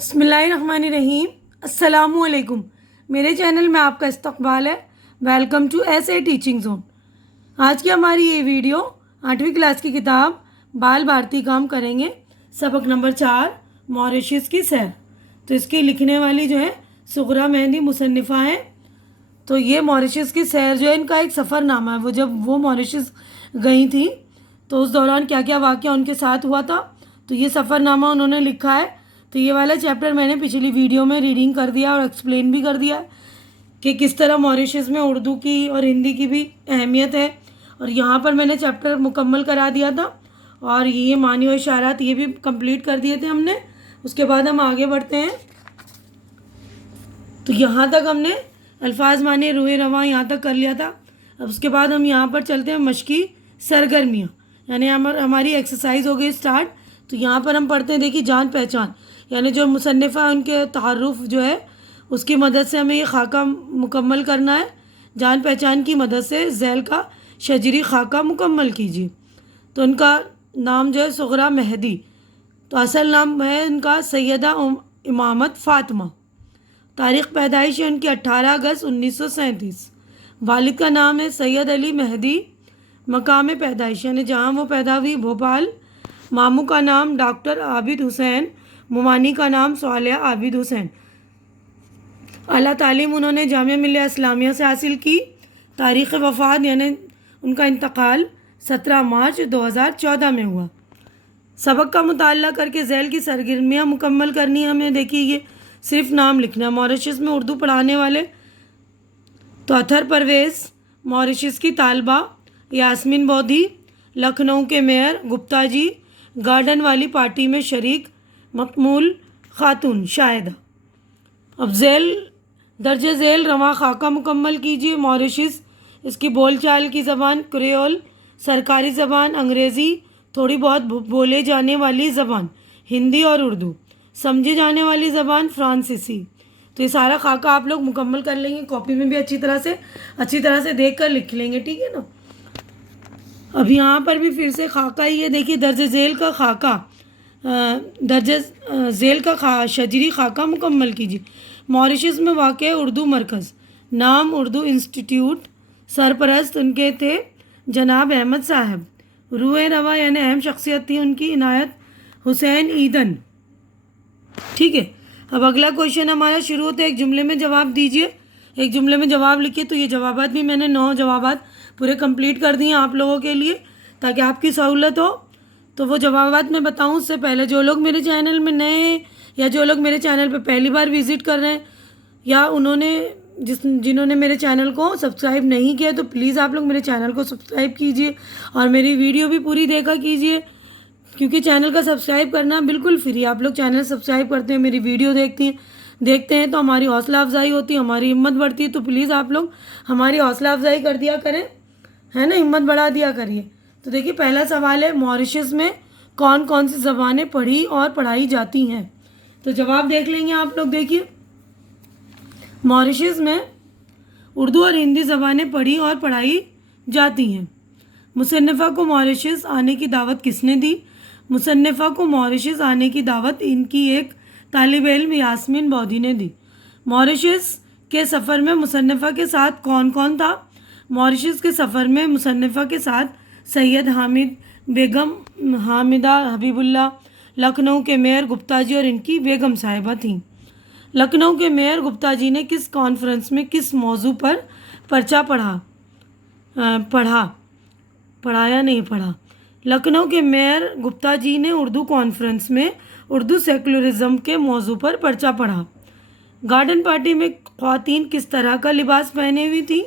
بسم اللہ الرحمن الرحیم۔ السلام علیکم، میرے چینل میں آپ کا استقبال ہے۔ ویلکم ٹو ایس اے ٹیچنگ زون۔ آج کی ہماری یہ ویڈیو 8ویں کلاس کی کتاب بال بھارتی کا ہم کریں گے، سبق نمبر 4 موریشس کی سیر۔ تو اس کی لکھنے والی جو ہے صغریٰ مہندی مصنفہ ہیں۔ تو یہ موریشس کی سیر جو ہے ان کا ایک سفر نامہ ہے، وہ جب وہ موریشس گئی تھیں تو اس دوران کیا کیا واقعہ ان کے ساتھ ہوا تھا، تو یہ سفر نامہ انہوں نے لکھا ہے۔ تو یہ والا چیپٹر میں نے پچھلی ویڈیو میں ریڈنگ کر دیا اور ایکسپلین بھی کر دیا کہ کس طرح موریشس میں اردو کی اور ہندی کی بھی اہمیت ہے، اور یہاں پر میں نے چیپٹر مکمل کرا دیا تھا، اور یہ معنی و اشارات یہ بھی کمپلیٹ کر دیے تھے ہم نے۔ اس کے بعد ہم آگے بڑھتے ہیں۔ تو یہاں تک ہم نے الفاظ معنی روئے رواں یہاں تک کر لیا تھا۔ اب اس کے بعد ہم یہاں پر چلتے ہیں مشقی سرگرمیاں، یعنی ہماری ایکسرسائز ہو گئی اسٹارٹ۔ تو یہاں پر ہم پڑھتے ہیں، دیکھیے جان پہچان، یعنی جو مصنفہ ان کے تعارف جو ہے اس کی مدد سے ہمیں یہ خاکہ مکمل کرنا ہے۔ جان پہچان کی مدد سے ذیل کا شجری خاکہ مکمل کیجیے۔ تو ان کا نام جو ہے صغریٰ مہدی، تو اصل نام ہے ان کا سیدہ امامت فاطمہ۔ تاریخ پیدائش ہے ان کی 18 اگست 1937۔ والد کا نام ہے سید علی مہدی۔ مقام پیدائش یعنی جہاں وہ پیدا ہوئی بھوپال۔ ماموں کا نام ڈاکٹر عابد حسین، ممانی کا نام صالحہ عابد حسین۔ اعلیٰ تعلیم انہوں نے جامعہ ملیہ اسلامیہ سے حاصل کی۔ تاریخ وفات یعنی ان کا انتقال 17 مارچ 2014 میں ہوا۔ سبق کا مطالعہ کر کے ذیل کی سرگرمیاں مکمل کرنی ہے ہمیں۔ دیکھیے یہ صرف نام لکھنا ہے۔ موریشس میں اردو پڑھانے والے تو اطہر پرویز، موریشس کی طالبہ یاسمین بودھی، لکھنؤ کے میئر گپتا جی، گارڈن والی پارٹی میں شریک مقمول خاتون شاہدہ۔ اب درجہ ذیل رواں خاکہ مکمل کیجیے۔ موریشس، اس کی بول چال کی زبان کریول، سرکاری زبان انگریزی، تھوڑی بہت بولے جانے والی زبان ہندی اور اردو، سمجھے جانے والی زبان فرانسیسی۔ تو یہ سارا خاکہ آپ لوگ مکمل کر لیں گے، کاپی میں بھی اچھی طرح سے دیکھ کر لکھ لیں گے، ٹھیک ہے نا۔ اب یہاں پر بھی پھر سے خاکہ ہی ہے، دیکھیے درجہ ذیل کا خاکہ، درجہ ذیل کا شجری خاکہ مکمل کیجیے۔ موریشس میں واقع اردو مرکز، نام اردو انسٹیٹیوٹ، سرپرست ان کے تھے جناب احمد صاحب۔ روئے رواں یعنی اہم شخصیت تھی ان کی عنایت حسین ایدن، ٹھیک ہے۔ اب اگلا کویشچن ہمارا شروع ہوتا ہے، ایک جملے میں جواب دیجیے۔ ایک جملے میں جواب لکھیے۔ تو یہ جوابات بھی میں نے 9 جوابات پورے کمپلیٹ کر دیے ہیں آپ لوگوں کے لیے تاکہ آپ کی سہولت ہو۔ تو وہ جوابات میں بتاؤں اس سے پہلے جو لوگ میرے چینل میں نئے ہیں یا جو لوگ میرے چینل پہ پہلی بار وزٹ کر رہے ہیں یا جنہوں نے میرے چینل کو سبسکرائب نہیں کیا، تو پلیز آپ لوگ میرے چینل کو سبسکرائب کیجیے اور میری ویڈیو بھی پوری دیکھا کیجیے، کیونکہ چینل کا سبسکرائب کرنا بالکل فری۔ آپ لوگ چینل سبسکرائب کرتے ہیں، میری ویڈیو دیکھتے ہیں تو ہماری حوصلہ افزائی ہوتی ہے، ہماری ہمت بڑھتی ہے۔ تو پلیز آپ لوگ ہماری حوصلہ افزائی کر دیا کریں، ہے نا، ہمت بڑھا دیا کریے۔ تو دیکھیے پہلا سوال ہے، موریشس میں کون کون سی زبانیں پڑھی اور پڑھائی جاتی ہیں؟ تو جواب دیکھ لیں گے آپ لوگ۔ دیکھیے موریشس میں اردو اور ہندی زبانیں پڑھی اور پڑھائی جاتی ہیں۔ مصنفہ کو موریشس آنے کی دعوت کس نے دی؟ مصنفہ کو موریشس آنے کی دعوت ان کی ایک طالب علم یاسمین بودھی نے دی۔ موریشس کے سفر میں مصنفہ کے ساتھ کون کون تھا؟ موریشس کے سفر میں مصنفہ کے ساتھ سید حامد، بیگم حامدہ حبیب اللہ، لکھنؤ کے میئر گپتا جی اور ان کی بیگم صاحبہ تھیں۔ لکھنؤ کے میئر گپتا جی نے کس کانفرنس میں کس موضوع پر پرچہ پڑھا؟ لکھنؤ کے میئر گپتا جی نے اردو کانفرنس میں اردو سیکولرزم کے موضوع پر پرچہ پڑھا۔ گارڈن پارٹی میں خواتین کس طرح کا لباس پہنے ہوئی تھیں؟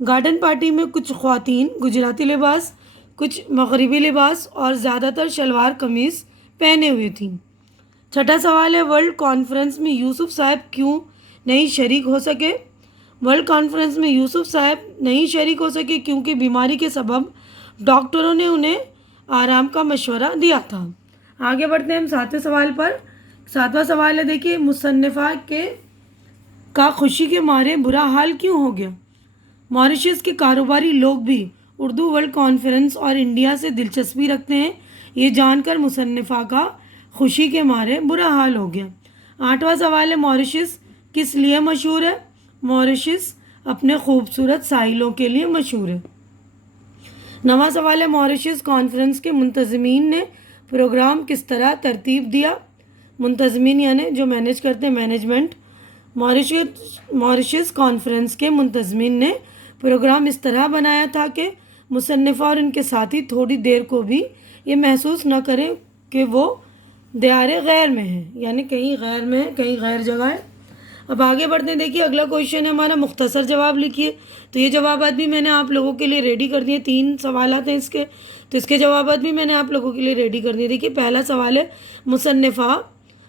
گارڈن پارٹی میں کچھ خواتین گجراتی لباس، کچھ مغربی لباس اور زیادہ تر شلوار قمیض پہنے ہوئے تھیں۔ چھٹا سوال ہے، ورلڈ کانفرنس میں یوسف صاحب کیوں نہیں شریک ہو سکے؟ ورلڈ کانفرنس میں یوسف صاحب نہیں شریک ہو سکے کیونکہ بیماری کے سبب ڈاکٹروں نے انہیں آرام کا مشورہ دیا تھا۔ آگے بڑھتے ہیں ہم 7ویں سوال پر۔ 7واں سوال ہے، دیکھیے مصنفہ کا خوشی کے مارے برا حال کیوں ہو گیا؟ موریشس کے کاروباری لوگ بھی اردو ورلڈ کانفرنس اور انڈیا سے دلچسپی رکھتے ہیں، یہ جان کر مصنفہ کا خوشی کے مارے برا حال ہو گیا۔ 8واں سوال ہے ماریشس کس لیے مشہور ہے؟ ماریشس اپنے خوبصورت ساحلوں کے لیے مشہور ہے۔ 9واں سوال ہے ماریشس کانفرنس کے منتظمین نے پروگرام کس طرح ترتیب دیا؟ منتظمین یعنی جو مینیج کرتے ہیں، مینجمنٹ۔ ماریشس کانفرنس کے منتظمین نے پروگرام اس طرح بنایا تھا کہ مصنفہ اور ان کے ساتھی تھوڑی دیر کو بھی یہ محسوس نہ کریں کہ وہ دیار غیر میں ہیں، یعنی کہیں غیر میں ہے، کہیں غیر جگہ ہے۔ اب آگے بڑھتے ہیں، دیکھیے اگلا کویشچن ہے ہمارا مختصر جواب لکھیے۔ تو یہ جوابات بھی میں نے آپ لوگوں کے لیے ریڈی کر دیے، 3 سوالات ہیں اس کے، تو اس کے جوابات بھی میں نے آپ لوگوں کے لیے ریڈی کر دیے۔ دیکھیے پہلا سوال ہے مصنفہ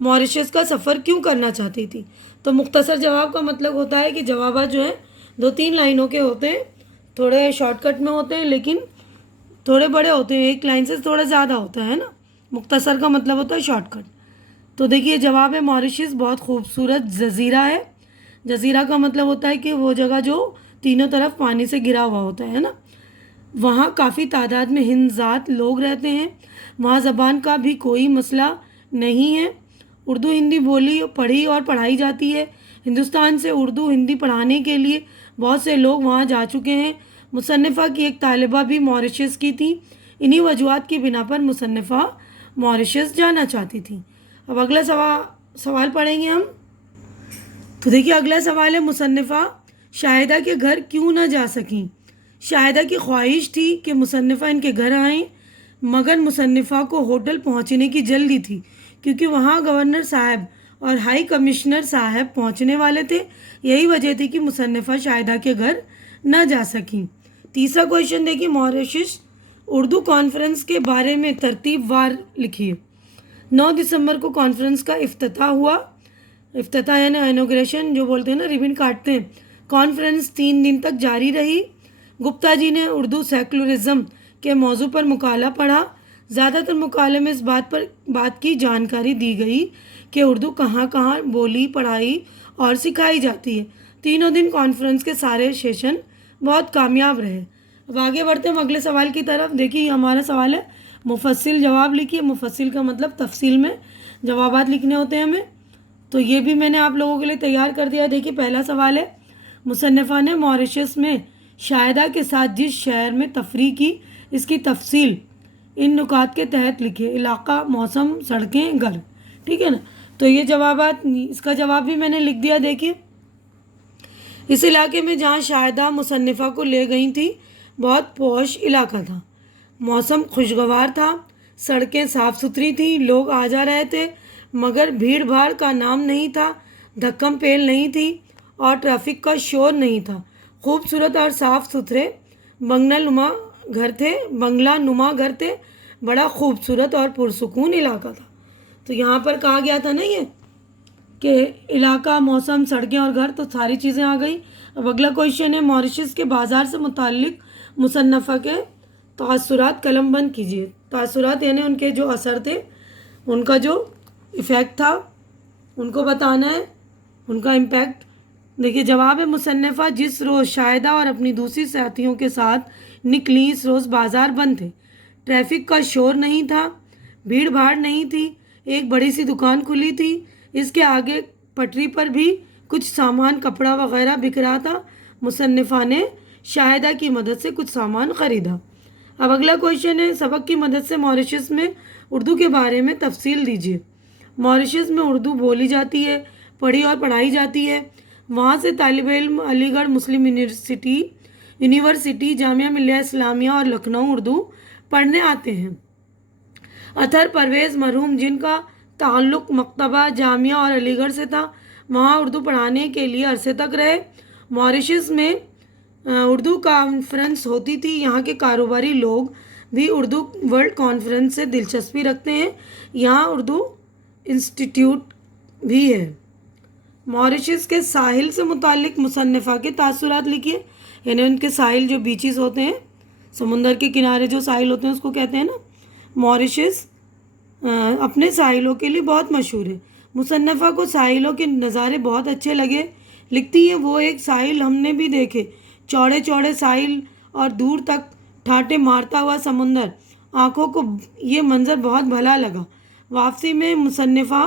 ماریشس کا سفر کیوں کرنا چاہتی تھی؟ تو مختصر جواب کا مطلب ہوتا ہے کہ جوابات جو ہیں 2-3 لائنوں کے ہوتے ہیں، تھوڑے شارٹ کٹ میں ہوتے ہیں لیکن تھوڑے بڑے ہوتے ہیں، ایک لائن سے تھوڑا زیادہ ہوتا ہے نا۔ مختصر کا مطلب ہوتا ہے شارٹ کٹ۔ تو دیکھیے جواب ہے ماریشس بہت خوبصورت جزیرہ ہے۔ جزیرہ کا مطلب ہوتا ہے کہ وہ جگہ جو تینوں طرف پانی سے گھرا ہوا ہوتا ہے نا۔ وہاں کافی تعداد میں ہند ذات لوگ رہتے ہیں۔ وہاں زبان کا بھی کوئی مسئلہ نہیں ہے۔ اردو ہندی بولی پڑھی اور پڑھائی جاتی ہے۔ ہندوستان سے اردو ہندی پڑھانے کے لیے بہت سے لوگ وہاں جا چکے ہیں۔ مصنفہ کی ایک طالبہ بھی ماریشس کی تھی۔ انہی وجوہات کی بنا پر مصنفہ ماریشس جانا چاہتی تھی۔ اب اگلا سوال پڑھیں گے ہم۔ تو دیکھیے اگلا سوال ہے مصنفہ شاہدہ کے گھر کیوں نہ جا سکیں؟ شاہدہ کی خواہش تھی کہ مصنفہ ان کے گھر آئیں، مگر مصنفہ کو ہوٹل پہنچنے کی جلدی تھی کیونکہ وہاں گورنر صاحب اور ہائی کمشنر صاحب پہنچنے والے تھے۔ یہی وجہ تھی کہ مصنفہ شاہدہ کے گھر نہ جا سکیں۔ تیسرا کویشچن دیکھیے ماریشس اردو کانفرنس کے بارے میں ترتیب وار لکھیے۔ 9 دسمبر کو کانفرنس کا افتتاح ہوا۔ افتتاح یعنی انوگریشن جو بولتے ہیں نا، ریبن کاٹتے ہیں۔ کانفرنس 3 دن تک جاری رہی۔ گپتا جی نے اردو سیکولرزم کے موضوع پر مقالہ پڑھا۔ زیادہ تر مقالے میں اس بات کی جانکاری دی گئی کہ اردو کہاں کہاں بولی، پڑھائی اور سکھائی جاتی ہے۔ تینوں دن کانفرنس کے سارے سیشن بہت کامیاب رہے۔ اب آگے بڑھتے ہیں اگلے سوال کی طرف۔ دیکھیے ہمارا سوال ہے مفصل جواب لکھیے۔ مفصل کا مطلب تفصیل میں جوابات لکھنے ہوتے ہیں ہمیں، تو یہ بھی میں نے آپ لوگوں کے لیے تیار کر دیا۔ دیکھیے پہلا سوال ہے مصنفہ نے ماریشس میں شاہدہ کے ساتھ جس شہر میں تفریح کی اس کی تفصیل ان نکات کے تحت لکھے: علاقہ، موسم، سڑکیں، گھر۔ ٹھیک ہے نا، تو یہ جوابات، اس کا جواب بھی میں نے لکھ دیا۔ دیکھیے اس علاقے میں جہاں شاہدہ مصنفہ کو لے گئی تھی بہت پوش علاقہ تھا۔ موسم خوشگوار تھا، سڑکیں صاف ستھری تھیں، لوگ آ جا رہے تھے مگر بھیڑ بھاڑ کا نام نہیں تھا، دھکم پیل نہیں تھی اور ٹریفک کا شور نہیں تھا۔ خوبصورت اور صاف ستھرے بنگلہ نما گھر تھے۔ بڑا خوبصورت اور پرسکون علاقہ تھا۔ تو یہاں پر کہا گیا تھا نا یہ کہ علاقہ، موسم، سڑکیں اور گھر، تو ساری چیزیں آ گئی۔ اب اگلا کویشچن ہے ماریشس کے بازار سے متعلق مصنفہ کے تاثرات قلم بند کیجیے۔ تاثرات یعنی ان کے جو اثر تھے، ان کا جو ایفیکٹ تھا ان کو بتانا ہے، ان کا امپیکٹ۔ دیکھیے جواب ہے مصنفہ جس روز شاہدہ اور اپنی دوسری ساتھیوں کے ساتھ نکلی اس روز بازار بند تھے، ٹریفک کا شور نہیں تھا، بھیڑ بھاڑ نہیں تھی، ایک بڑی سی دکان کھلی تھی، اس کے آگے پٹری پر بھی کچھ سامان، کپڑا وغیرہ بک رہا تھا۔ مصنفہ نے شاہدہ کی مدد سے کچھ سامان خریدا۔ اب اگلا کویشچن ہے سبق کی مدد سے ماریشس میں اردو کے بارے میں تفصیل دیجیے۔ ماریشس میں اردو بولی جاتی ہے، پڑھی اور پڑھائی جاتی ہے۔ وہاں سے طالب علم علی گڑھ مسلم یونیورسٹی، جامعہ ملیہ اسلامیہ اور لکھنؤ اردو پڑھنے آتے ہیں۔ اطہر پرویز مرحوم جن کا تعلق مکتبہ، جامعہ اور علی گڑھ سے تھا، وہاں اردو پڑھانے کے لیے عرصے تک رہے۔ ماریشس میں اردو کانفرنس ہوتی تھی۔ یہاں کے کاروباری لوگ بھی اردو ورلڈ کانفرنس سے دلچسپی رکھتے ہیں۔ یہاں اردو انسٹیٹیوٹ بھی ہے۔ ماریشس کے ساحل سے متعلق مصنفہ کے تاثرات لکھیے، یعنی ان کے ساحل جو بیچز ہوتے ہیں، سمندر کے کنارے جو ساحل ہوتے ہیں اس کو کہتے ہیں نا۔ ماریشس اپنے ساحلوں کے لیے بہت مشہور ہے۔ مصنفہ کو ساحلوں کے نظارے بہت اچھے لگے۔ لکھتی ہے وہ ایک ساحل ہم نے بھی دیکھے، چوڑے چوڑے ساحل اور دور تک ٹھاٹے مارتا ہوا سمندر، آنکھوں کو یہ منظر بہت بھلا لگا۔ واپسی میں مصنفہ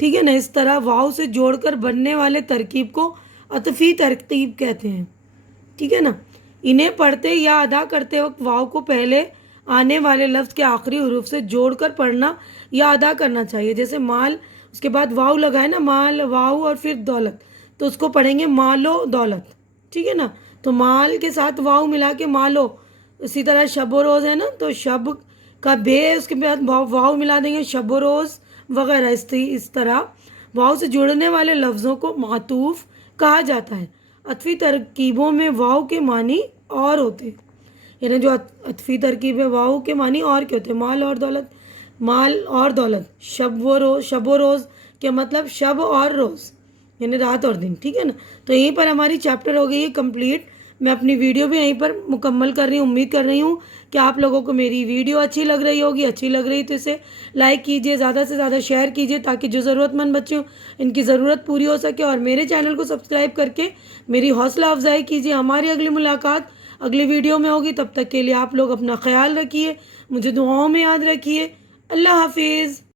ٹھیک ہے نا. اس طرح واؤ سے جوڑ کر بننے والے ترکیب کو عطفی ترکیب کہتے ہیں. ٹھیک ہے نا. انہیں پڑھتے یا ادا کرتے وقت واؤ کو پہلے آنے والے لفظ کے آخری حروف سے جوڑ کر پڑھنا یا ادا کرنا چاہیے. جیسے مال، اس کے بعد واؤ لگائے نا، مال واؤ اور پھر دولت، تو اس کو پڑھیں گے مالو دولت. ٹھیک ہے نا. تو مال کے ساتھ واؤ ملا کے مالو. اسی طرح شب و روز ہے نا، تو شب کا بے اس کے بعد واؤ ملا دیں گے، شب و روز وغیرہ. اس طرح واؤ سے جڑنے والے لفظوں کو معطوف کہا جاتا ہے. عطفی ترکیبوں میں واؤ کے معنی اور ہوتے ہیں. یعنی جو عطفی ترکیب ہے واؤ کے معنی اور کیا ہوتے ہیں؟ مال اور دولت. مال اور دولت. شب و روز کے مطلب شب اور روز، یعنی رات اور دن. ٹھیک ہے نا. تو یہیں پر ہماری چیپٹر ہو گئی ہے کمپلیٹ. میں اپنی ویڈیو بھی یہیں پر مکمل کر رہی ہوں. امید کر رہی ہوں کہ آپ لوگوں کو میری ویڈیو اچھی لگ رہی ہوگی. اچھی لگ رہی تو اسے لائک کیجیے، زیادہ سے زیادہ شیئر کیجیے تاکہ جو ضرورت مند بچے ہوں ان کی ضرورت پوری ہو سکے. اور میرے چینل کو سبسکرائب کر کے میری حوصلہ افزائی کیجیے. ہماری اگلی ملاقات اگلی ویڈیو میں ہوگی. تب تک کے لیے آپ لوگ اپنا خیال رکھیے، مجھے دعاؤں میں یاد رکھیے. اللہ حافظ.